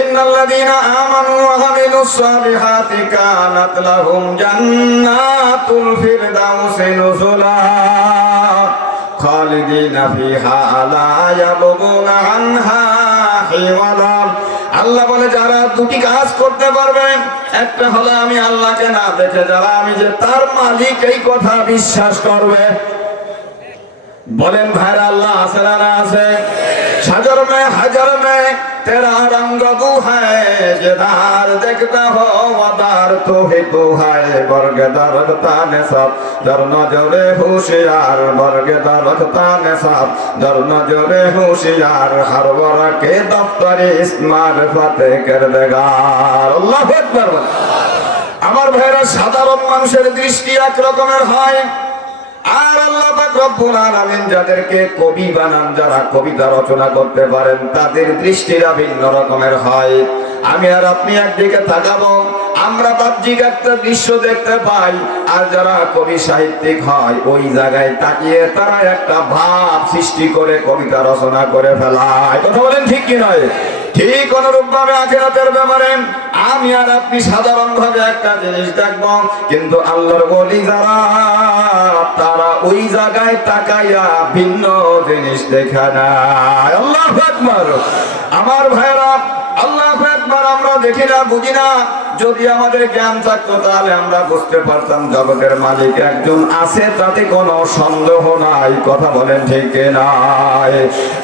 ইন্নাল্লাযীনা আমানু ওয়া আমিলুস সালিহাতি কানাত লাহুম জান্নাতুল ফিরদাউসি নুজুলা খালিদিনা ফিহা লা ইয়াবগুনা আনহা হিওয়ালা। আল্লাহ বলে যারা দুটি কাজ করতে পারবে, একটা হলো আমি আল্লাহকে না দেখে যারা আমি যে তার মালিক এই কথা বিশ্বাস করবে। বলেন ভাইরা আল্লাহ আছে না না আছে? সাগর মে হাজার মে तेरा रंग तू है जिधर देखता हो वदार तू ही तू है वर्ग दरख्ता ने सब दर नजरे होशियार वर्ग दरख्ता ने सब दर नजरे होशियार हर वर्ग के दफ्तरे इस मारिफते कर देगा। अल्लाहु আকবার। আমার ভাইরা সাধারণ মানুষের দৃষ্টি এক রকমের হয়, আর আল্লাহ পাক রব্বুল আলামিন যাদেরকে কবি বানান, যারা কবিতা রচনা করতে পারেন, তাদের দৃষ্টিটা ভিন্ন রকমের হয়। আমি আর আপনি একদিকে তাকাবো, আমরা বাহ্যিক একটা দৃশ্য দেখতে পাই, আর যারা কবি সাহিত্যিক হয় ওই জায়গায় তাকিয়ে তারা একটা ভাব সৃষ্টি করে কবিতা রচনা করে ফেলায়। কথা বলেন ঠিক কি নয়? ঠিক অনুরূপ ভাবে আখিরাতের ব্যাপারে আমি আর আপনি সাধারণ ভাবে একটা জিনিস দেখবো, কিন্তু আল্লাহর ওলি যারা তারা ওই জায়গায় তাকাইয়া ভিন্ন জিনিস দেখে না। আল্লাহু আকবার। আমার ভাইরা আল্লাহু আকবার। আমরা দেখি না, বুঝি না। যদি আমাদের জ্ঞান থাকতো তাহলে আমরা বুঝতে পারতাম জগতের মালিক একজন আছে, তাতে কোনো সন্দেহ নাই। কথা বলেন ঠিক নাই?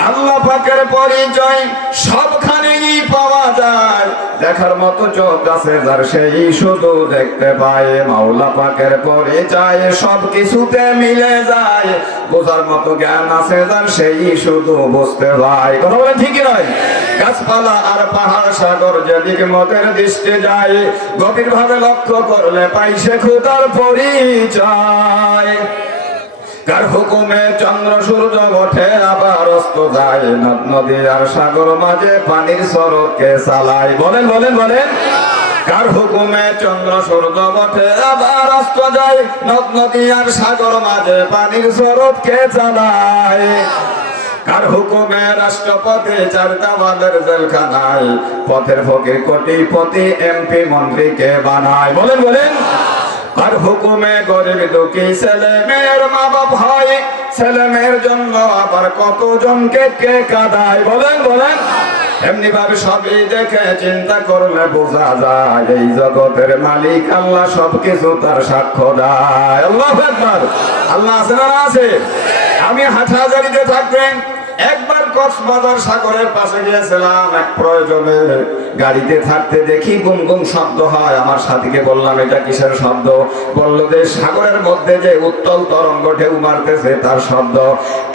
আল্লাহ পাকের পরিচয় সবখানেই পাওয়া যায়, দেখার মতো চোখ আছে যার সেই শুধু দেখতে পায়। মাওলা পাকের পরিচয় সব কিছুতে মিলে যায়, বোঝার মতো জ্ঞান আছে যার সেই শুধু বুঝতে পায়। কথা বলেন ঠিক নয়? গাছপালা আর পাহাড় সাগর যেদিকে মতের দৃষ্টি যায়, গভীর ভাবে লক্ষ্য করলে পাই সে খোদার পরিচয়। কার হুকুমে চন্দ্র সূর্য ওঠে আবার অস্ত যায়, নদ নদী আর সাগর মাঝে পানির স্রোতকে চালায়। বলেন বলেন বলেন। কার হুকুমে চন্দ্র সূর্য ওঠে আবার অস্ত যায়, নদ নদী আর সাগর মাঝে পানির স্রোতকে চালায়। কার হুকুমে রাষ্ট্রপতি চারটা বাদের জেলখানায়, পথের ফকির কোটিপতি এমপি মন্ত্রীকে বানায়। বলেন বলেন। কার হুকুমে গরিব দুঃখী ছেলে মেয়ের মা বাপ হয়, ছেলে মেয়ের জন্য আবার কতজনকে কে কাঁদায়। বলেন বলেন। এমনি ভাবে সবই দেখে চিন্তা করলে বোঝা যায় এই জগতের মালিক আল্লাহ, সবকিছু তার সাক্ষ্য দেয়। আল্লাহু আকবার। আল্লাহ আছে না আছে? আমি হাটহাজারীতে থাকবেন একবার কক্সবাজার সাগরের পাশে গিয়েছিলাম এক প্রয়োজনে। গাড়িতে থাকতে দেখি গুম গুম শব্দ হয়। আমার সাথীকে বললাম এটা কিসের শব্দ? বলল যে সাগরের মধ্যে যে উত্তল তরঙ্গ ঢেউ মারতেছে তার শব্দ।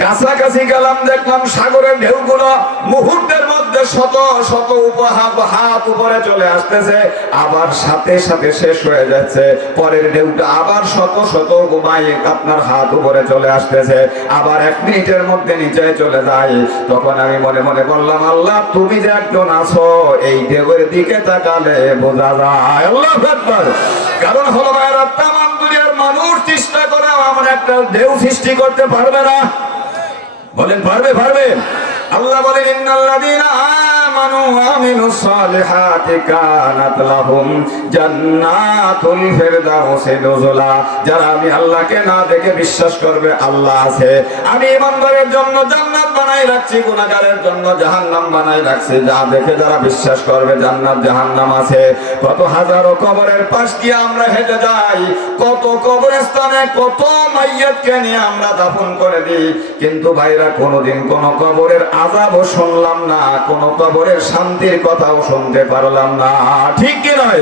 কাছাকাছি গেলাম, দেখলাম সাগরের ঢেউগুলো মুহূর্তের মধ্যে শত শত হাত উপরে চলে আসতেছে, আবার সাথে সাথে শেষ হয়ে যাচ্ছে। পরের ঢেউটা আবার শত শত ঘুমাই আপনার হাত উপরে চলে আসতেছে, আবার 1 মিনিটের মধ্যে নিচে চলে যায়। তখন আমি মনে মনে বললাম, আল্লাহ তুমি যে একজন আছো, এই ঢেউয়ের দিকে তাকালে বোঝা যায়। আল্লাহু আকবার। কারণ হলো ভাইরা তামাম দুনিয়ার মানুষ চেষ্টা করে আমার একটা ঢেউ সৃষ্টি করতে পারবে না। বলেন পারবে? পারবে? আল্লাহ বলেন ইন্নাল্লাযীনা আমানু ওয়া আমিলুস সালিহাতি কানাত লাহুম জান্নাতুল ফিরদাউসি নুজুলা। যারা আমি আল্লাহকে না দেখে বিশ্বাস করবে আল্লাহ আছে, আমি ঈমানদারের জন্য জান্নাত বানাই রাখছি, গুনাহগারের জন্য জাহান্নাম বানাই রাখছি। যা দেখে যারা বিশ্বাস করবে জান্নাত জাহান্নাম আছে। কত হাজারো কবরের পাশ দিয়ে আমরা হেঁটে যাই, কত কবরস্থানে কত মাইয়াতকে নিয়ে আমরা দাফন করে দিই, কিন্তু ভাইরা কোনোদিন কোন কবরের আযাবও শুনলাম না, কোন কবরের শান্তির কথাও শুনতে পারলাম না। ঠিক কি নয়?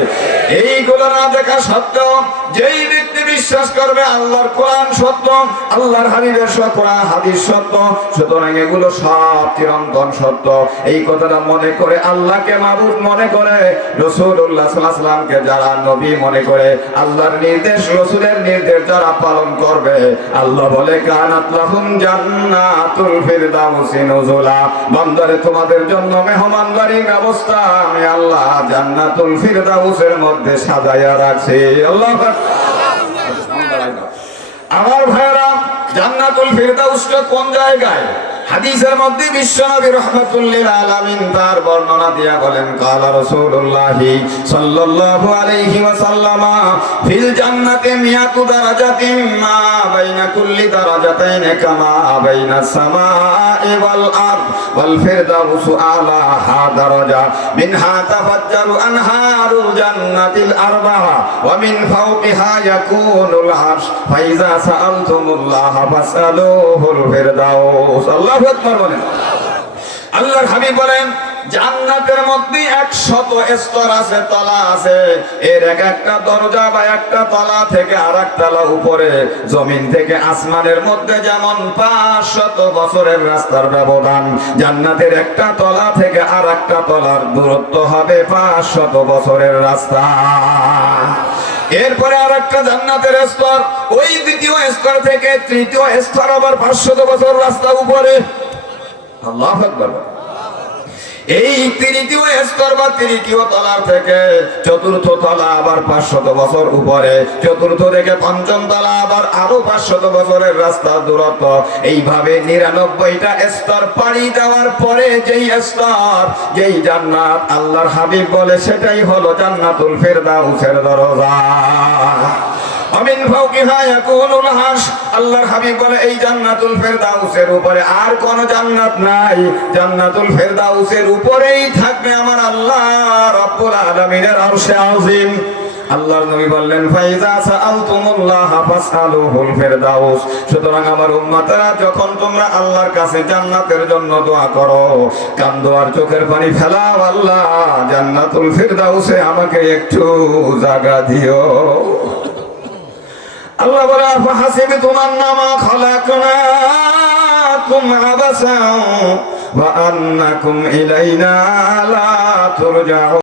এইগুলো না দেখা সত্ত্বেও যেই ব্যক্তি বিশ্বাস করবে আল্লাহর কোরআন সত্য, আল্লাহর হাবিবের কোরআন হাদিস সত্য, সুতরাং এগুলো সব চিরন্তন সত্য। এই কথাটা মনে করে আল্লাহকে মাবুদ মনে করে, রাসূলুল্লাহ সাল্লাল্লাহু আলাইহি ওয়াসাল্লামকে যারা নবী মনে করে, আল্লাহর নির্দেশ রাসূলের নির্দেশ যারা পালন করবে, আল্লাহ বলে কানাত লাহুম জান্নাতুল ফিরদাউসি নুজুলা। বান্দারে তোমাদের জন্য মেহমানদারির ব্যবস্থা আমি আল্লাহ জান্নাতুল ফিরদাউসের মধ্যে সাজায়া রাখছি। আল্লাহু আকবার। আমার ভাইরা জান্নাতুল ফিরদাউসটা কোন জায়গায়? হাদিসের মধ্যে বিশ্বনবী রাহমাতুল লিল আলামিন তার বর্ণনা দিয়া বলেন ক্বালা রাসূলুল্লাহ সাল্লাল্লাহু আলাইহি ওয়াসাল্লাম ফিল জান্নাতি মিয়াতু দারাজাতিন মা বাইনা কুল্লি দারাজাতাইন কামা বাইনাস সামাই ওয়াল আরদ ওয়াল ফিরদাউসু আলাহা দারাজা মিনহা তাফাজ্জারু আনহারুল জান্নাতিল আরবাআ ওয়া মিন ফাওকিহা ইয়াকুনুল আরশ ফাইজা সাআলতুমুল্লাহ ফাসআলুহুল ফিরদাউস। আল্লাহু আকবার বলেন। আল্লাহর হাবিব বলেন জান্নাতের মধ্যে 100 স্তর আছে, তলা আছে। এর এক একটা দরজা বা একটা তলা থেকে আরেক তলা উপরে, জমিন থেকে আসমানের মধ্যে যেমন 500 বছরের রাস্তার ব্যবধান, জান্নাতের একটা তলা থেকে আরেকটা তলার দূরত্ব হবে 500 বছরের রাস্তা। এরপরে আরেকটা জান্নাতের স্তর, ওই দ্বিতীয় স্তর থেকে তৃতীয় স্তর আবার 500 বছর রাস্তা উপরে। আল্লাহু আকবার। এই তৃতীয় স্তর বা তৃতীয় তলা থেকে চতুর্থ তলা আবার 500 বছর উপরে, চতুর্থ থেকে পঞ্চম তলা আবার আরো 500 বছরের রাস্তা দূরত্ব। এইভাবে 99টা স্তর পাড়ি দেওয়ার পরে যেই স্তর, যেই জান্নাত আল্লাহর হাবিব বলে সেটাই হলো জান্নাতুল ফিরদাউসের দরজা। আমিন ফাওকিহা ইয়াকুনুল আরশ। আল্লাহর হাবিব বলে এই জান্নাতুল ফিরদাউসের উপরে আর কোন জান্নাত নাই, জান্নাতুল ফিরদাউসের উপরেই থাকবে আমার আল্লাহ রাব্বুল আলামিনের আরশে আযীম। আল্লাহর নবী বললেন ফাইজা সাআলতুমুল্লাহ ফাসআলুহুল ফিরদাউস। সুতরাং আমার উম্মতরা, যখন তোমরা আল্লাহর কাছে জান্নাতের জন্য দোয়া করো, কান্দো আর চোখের পানি ফেলাও, আল্লাহ জান্নাতুল ফিরদাউসে আমাকে একটু জায়গা দিও। আল্লাহ বলে ফাহাসিবতুম আন্নামা খালাকনাকুম আবাসা ওয়া আন্নাকুম ইলাইনা লা তুরজাউন।